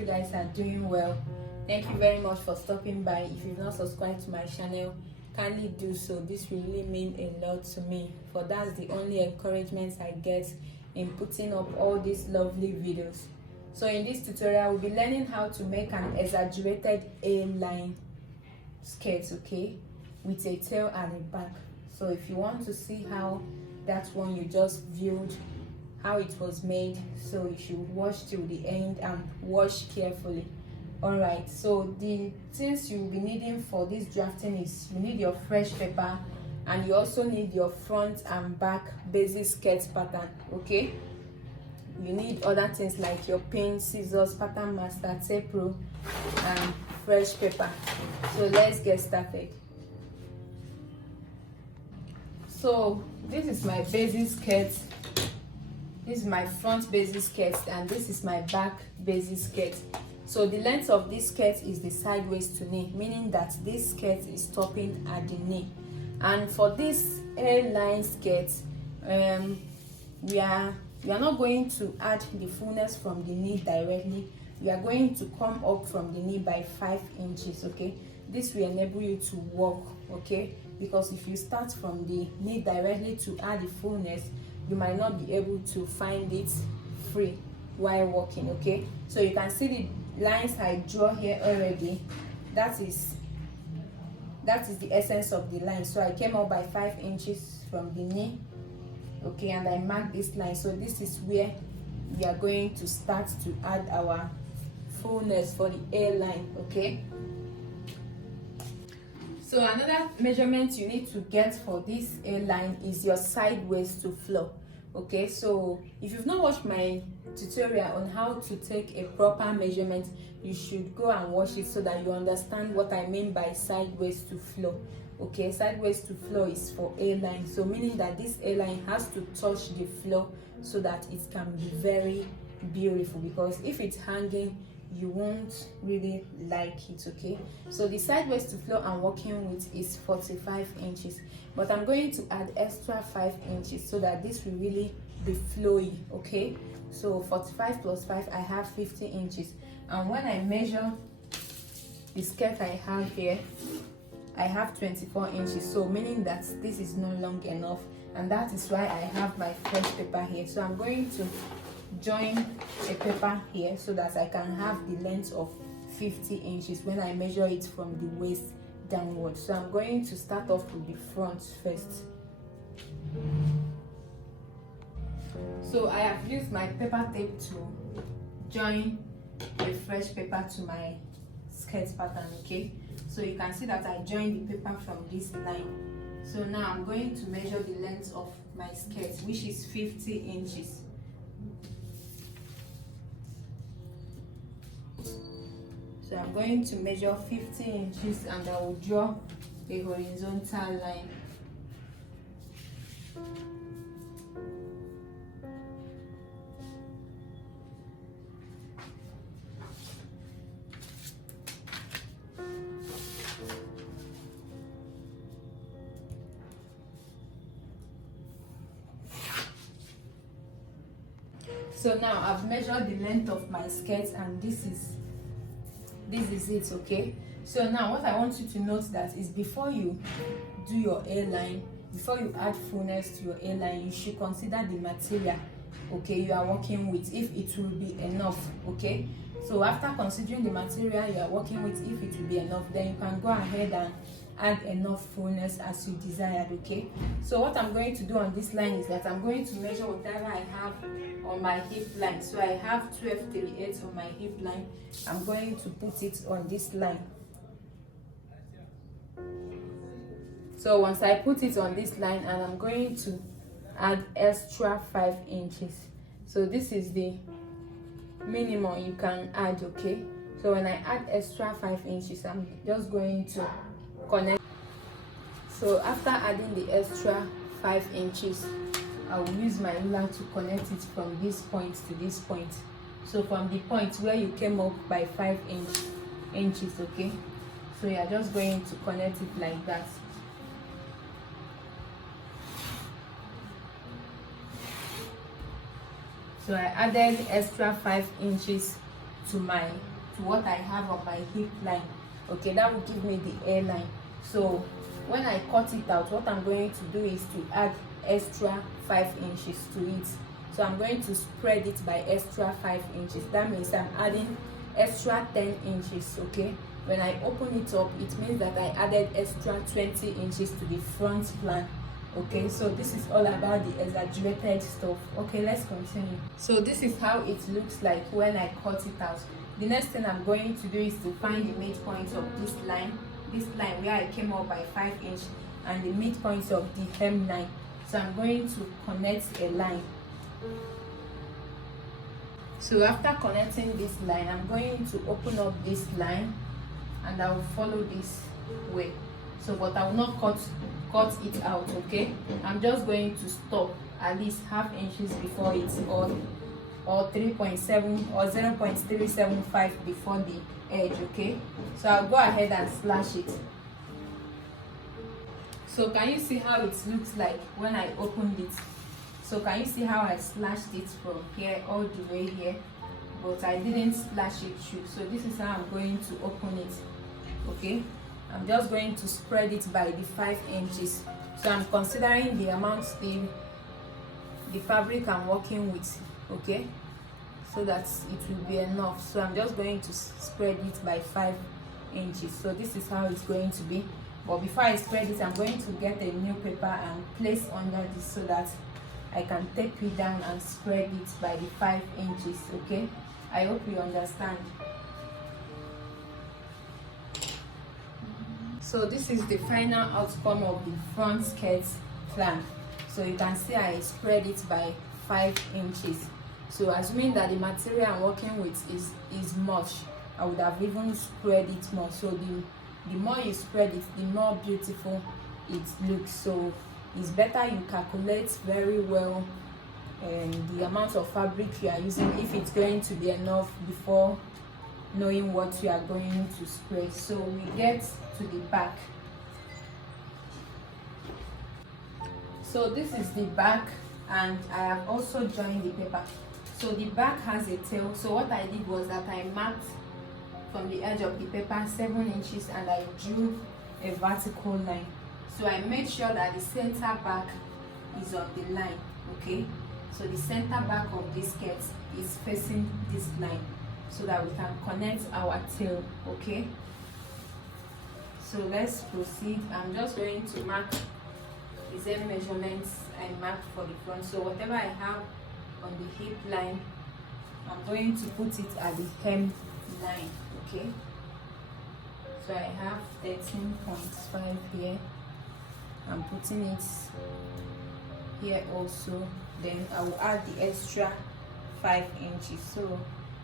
you guys are doing well. Thank you very much for stopping by. If you've not subscribed to my channel, kindly do so. This will really mean a lot to me, for that's the only encouragement I get in putting up all these lovely videos. So in this tutorial, we'll be learning how to make an exaggerated A-line skirt, okay, with a tail and a back. So if you want to see how that one you just viewed, how it was made, so you should watch till the end and watch carefully. All right, so the things you'll be needing for this drafting is you need your fresh paper, and you also need your front and back basic skirt pattern, okay. You need other things like your pin, scissors, pattern master, tape rule, and fresh paper. So let's get started. So this is my basic skirt, this is my front basic skirt, and this is my back basic skirt. So the length of this skirt is the sideways to knee, meaning that this skirt is stopping at the knee. And for this A-line skirt, we are not going to add the fullness from the knee directly. We are going to come up from the knee by 5 inches, okay. This will enable you to walk, okay, because if you start from the knee directly to add the fullness, you might not be able to find it free while walking, okay. So you can see the lines I draw here already. That is the essence of the line. So I came up by 5 inches from the knee, okay, and I marked this line. So this is where we are going to start to add our fullness for the A line, okay. So another measurement you need to get for this A line is your sideways to floor, okay. So if you've not watched my tutorial on how to take a proper measurement, you should go and watch it so that you understand what I mean by sideways to floor, okay. Sideways to floor is for A line, so meaning that this A line has to touch the floor so that it can be very beautiful, because if it's hanging, you won't really like it, okay. So the sideways to floor I'm working with is 45 inches, but I'm going to add extra 5 inches so that this will really be flowy, okay. So 45 plus 5, I have 50 inches. And when I measure the skirt I have here, I have 24 inches, so meaning that this is no long enough, and that is why I have my fresh paper here. So I'm going to join a paper here so that I can have the length of 50 inches when I measure it from the waist downwards. So I'm going to start off with the front first. So I have used my paper tape to join a fresh paper to my skirt pattern, okay. So you can see that I joined the paper from this line. So now I'm going to measure the length of my skirt, which is 50 inches. So I'm going to measure 50 inches and I will draw a horizontal line. So now I've measured the length of my skirt, and this is it, okay. So now what I want you to note that is, before you do your A line, before you add fullness to your A line, you should consider the material, okay, you are working with, if it will be enough, okay. So after considering the material you are working with, if it will be enough, then you can go ahead and add enough fullness as you desired, okay. So what I'm going to do on this line is that I'm going to measure whatever I have on my hip line. So I have 12/38 on my hip line. I'm going to put it on this line. So once I put it on this line, and I'm going to add extra 5 inches. So this is the minimum you can add, okay. So when I add extra 5 inches, I'm just going to connect. So after adding the extra 5 inches, I will use my ruler to connect it from this point to this point. So from the point where you came up by 5 inches, okay. So you are just going to connect it like that. So I added extra 5 inches to my to what I have on my hip line. Okay, that will give me the hairline. So when I cut it out, what I'm going to do is to add extra 5 inches to it. So I'm going to spread it by extra 5 inches. That means I'm adding extra 10 inches. Okay, when I open it up, it means that I added extra 20 inches to the front plan. Okay, so this is all about the exaggerated stuff. Okay, let's continue. So this is how it looks like when I cut it out. The next thing I'm going to do is to find the midpoint of this line where I came up by 5 inches, and the midpoint of the hemline. So I'm going to connect a line. So after connecting this line, I'm going to open up this line and I will follow this way. So but I will not cut it out. Okay, I'm just going to stop at least half inches before it, or 3.7 or 0.375 before the edge. Okay, so I'll go ahead and slash it. So can you see how it looks like when I opened it? So can you see how I slashed it from here all the way here, but I didn't slash it through. So this is how I'm going to open it. Okay, I'm just going to spread it by the 5 inches. So I'm considering the amount, the fabric I'm working with. Okay, so that it will be enough. So I'm just going to spread it by 5 inches. So this is how it's going to be. But before I spread it, I'm going to get a new paper and place under this so that I can tape it down and spread it by the 5 inches. Okay, I hope you understand. So this is the final outcome of the front skirt plan. So you can see I spread it by 5 inches. So assuming that the material I'm working with is much, I would have even spread it more. So the more you spread it, the more beautiful it looks. So it's better you calculate very well the amount of fabric you are using, if it's going to be enough, before knowing what you are going to spread. So we get to the back. So this is the back, and I have also joined the paper. So the back has a tail. So what I did was that I marked from the edge of the paper 7 inches and I drew a vertical line. So I made sure that the center back is on the line. Okay, so the center back of this skirt is facing this line so that we can connect our tail. Okay, so let's proceed. I'm just going to mark the same measurements I marked for the front. So whatever I have on the hip line, I'm going to put it at the hem line. Okay, so I have 13.5 here. I'm putting it here also. Then I will add the extra 5 inches. So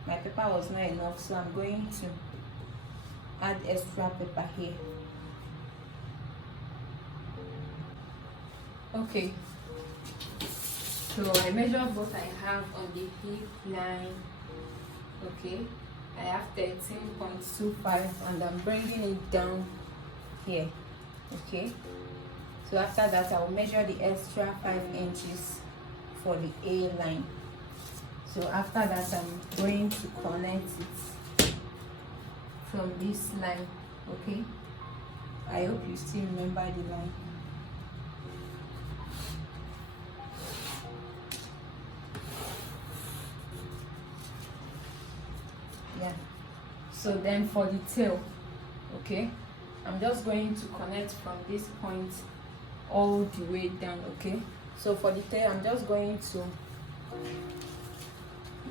my paper was not enough, so I'm going to add extra paper here. Okay, so I measured what I have on the hip line. Okay, I have 13.25 and I'm bringing it down here. Okay, so after that I will measure the extra 5 inches for the A line. So after that I'm going to connect it from this line. Okay, I hope you still remember the line. Yeah, so then for the tail, okay, I'm just going to connect from this point all the way down. Okay, so for the tail I'm just going to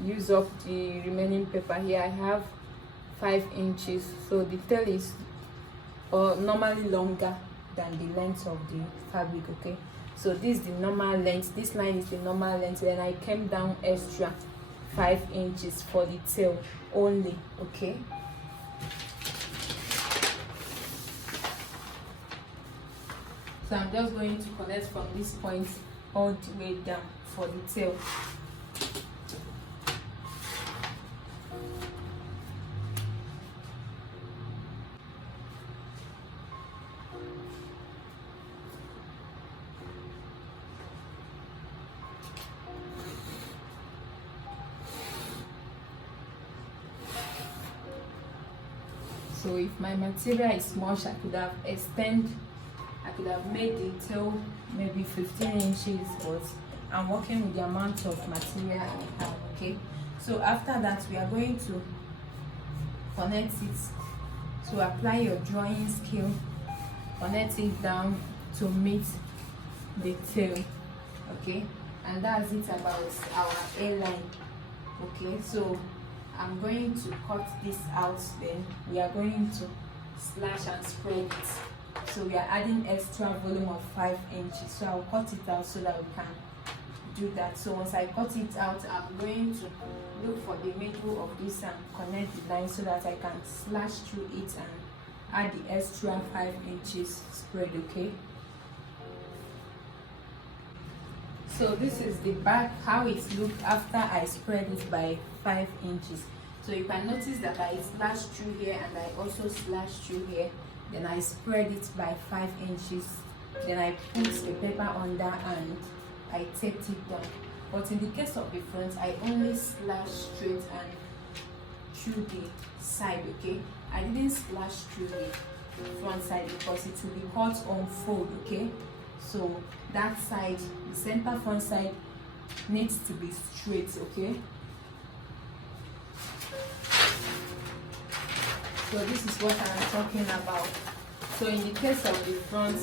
use up the remaining paper here. I have 5 inches, so the tail is normally longer than the length of the fabric. Okay, so this is the normal length, this line is the normal length, and I came down extra 5 inches for the tail only. Okay, so I'm just going to connect from this point all the way down for the tail. So if my material is much, I could have made the tail maybe 15 inches, but I'm working with the amount of material I have. Okay, so after that we are going to connect it. So apply your drawing scale, connect it down to meet the tail. Okay, and that's it about our hairline. Okay, so I'm going to cut this out, then we are going to slash and spread it. So we are adding extra volume of 5 inches, so I'll cut it out so that we can do that. So once I cut it out, I'm going to look for the middle of this and connect the line so that I can slash through it and add the extra 5 inches spread. Okay, so this is the back, how it looked after I spread it by 5 inches. So you can notice that I slashed through here and I also slashed through here, then I spread it by 5 inches, then I put a paper under and I taped it down. But in the case of the front, I only slashed straight and through the side. Okay, I didn't slash through the front side because it will be cut on fold. Okay, so that side, the center front side, needs to be straight. Okay, so this is what I'm talking about. So in the case of the front,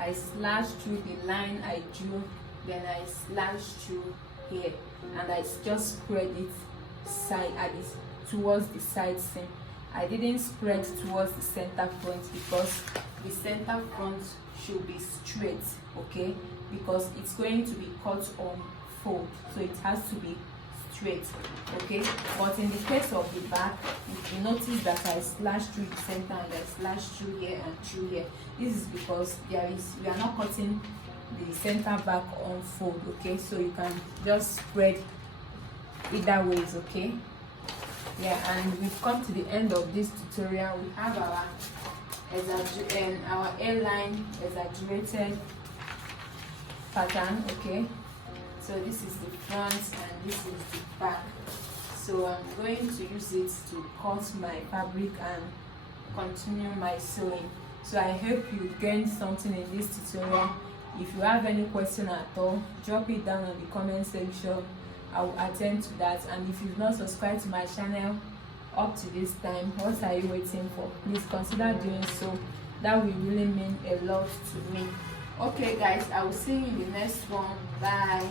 I slashed through the line I drew, then I slashed through here and I just spread it towards the side seam. I didn't spread towards the center front because the center front should be straight. Okay, because it's going to be cut on fold, so it has to be straight. Okay, but in the case of the back, if you notice that I slashed through the center and I slashed through here and through here, this is because we are not cutting the center back on fold. Okay, so you can just spread either ways. Okay, yeah, and we've come to the end of this tutorial. We have our hairline exaggerated pattern. Okay, so this is the front and this is the back. So I'm going to use it to cut my fabric and continue my sewing. So I hope you gained something in this tutorial. If you have any question at all, drop it down in the comment section. I will attend to that. And if you've not subscribed to my channel up to this time, what are you waiting for? Please consider doing so. That will really mean a lot to me. Okay guys, I will see you in the next one. Bye.